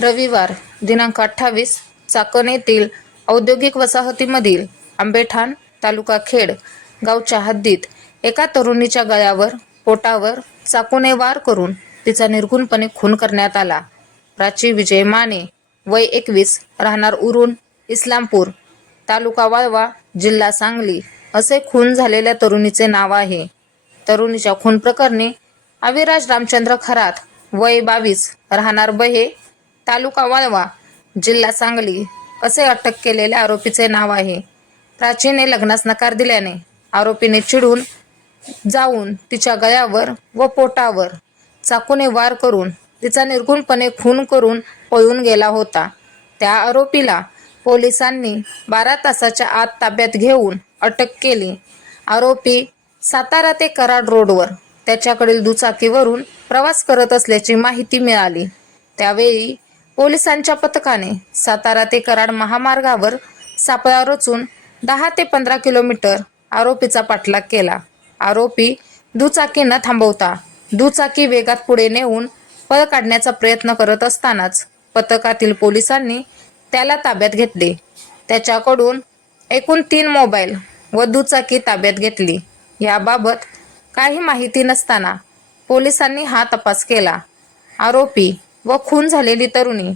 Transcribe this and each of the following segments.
रविवार दिनांक अठ्ठावीस चाकण येथील औद्योगिक वसाहतीमधील आंबेठाण तालुका खेड गावच्या हद्दीत एका तरुणीच्या गळ्यावर पोटावर चाकूने वार करून तिचा निर्घुणपणे खून करण्यात आला. प्राची विजय माने वय एकवीस राहणार उरून इस्लामपूर तालुका वाळवा जिल्हा सांगली असे खून झालेल्या तरुणीचे नाव आहे. तरुणीच्या खून प्रकरणी अविराज रामचंद्र खरात वय बावीस राहणार बहे तालुका वाळवा जिल्हा सांगली असे अटक केलेल्या आरोपीचे नाव आहे. प्राचीने लग्नास नकार दिल्याने आरोपीने चिडून जाऊन तिच्या गळ्यावर व पोटावर चाकूने वार करून तिचा निर्गुणपणे खून करून पळून गेला होता. त्या आरोपीला पोलिसांनी बारा तासाच्या आत ताब्यात घेऊन अटक केली. आरोपी सातारा ते कराड रोडवर त्याच्याकडील दुचाकीवरून प्रवास करत असल्याची माहिती मिळाली. त्यावेळी पोलिसांच्या पथकाने सातारा ते कराड महामार्गावर सापळा रचून दहा ते पंधरा किलोमीटर आरोपीचा पाठलाग केला. आरोपी दुचाकी न थांबवता दुचाकी वेगात पुढे नेऊन पळ काढण्याचा प्रयत्न करत असतानाच पथकातील पोलिसांनी त्याला ताब्यात घेतले. त्याच्याकडून एकूण तीन मोबाईल व दुचाकी ताब्यात घेतली. याबाबत काही माहिती नसताना पोलिसांनी हा तपास केला. आरोपी व खून झालेली तरुणी.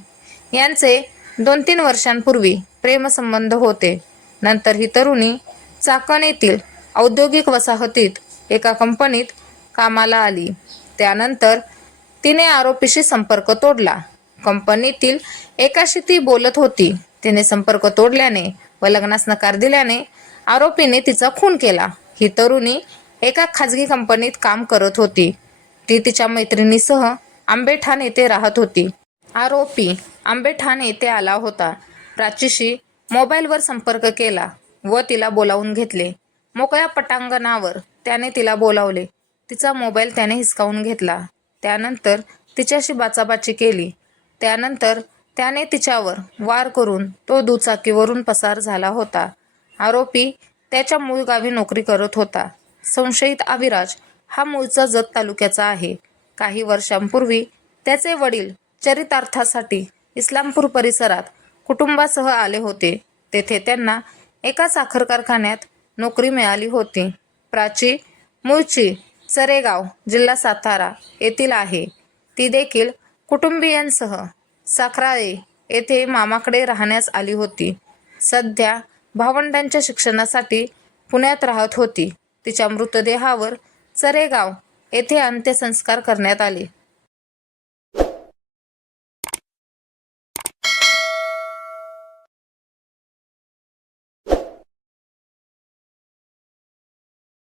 यांचे दोन तीन वर्षांपूर्वी प्रेमसंबंध होते. नंतर ही तरुणी चाकण येथील औद्योगिक वसाहतीत एका कंपनीत कामाला आली. त्यानंतर तिने आरोपीशी संपर्क तोडला. कंपनीतील एकाशी ती बोलत होती. तिने संपर्क तोडल्याने व लग्नास नकार दिल्याने आरोपीने तिचा खून केला. ही तरुणी एका खाजगी कंपनीत काम करत होती. ती तिच्या मैत्रिणीसह आंबेठाण येथे राहत होती. आरोपी आंबेठाण येथे आला होता. प्राचीशी मोबाईलवर संपर्क केला व तिला बोलावून घेतले. मोकळ्या पटांगणावर त्याने तिला बोलावले. तिचा मोबाईल त्याने हिसकावून घेतला. त्यानंतर तिच्याशी बाचाबाची केली. त्यानंतर त्याने तिच्यावर वार करून तो दुचाकीवरून पसार झाला होता. आरोपी त्याच्या मूळ गावी नोकरी करत होता. संशयित अविराज हा मूळचा जत तालुक्याचा आहे. काही वर्षांपूर्वी त्याचे वडील चरितार्थासाठी इस्लामपूर परिसरात कुटुंबासह आले होते. तेथे त्यांना एका साखर कारखान्यात नोकरी मिळाली होती. प्राची मूळची चरेगाव जिल्हा सातारा येथील आहे. ती देखील कुटुंबियांसह साखराळे येथे मामाकडे राहण्यास आली होती. सध्या भावंडांच्या शिक्षणासाठी पुण्यात राहत होती. तिच्या मृतदेहावर चरेगाव येथे अंत्यसंस्कार करण्यात आले.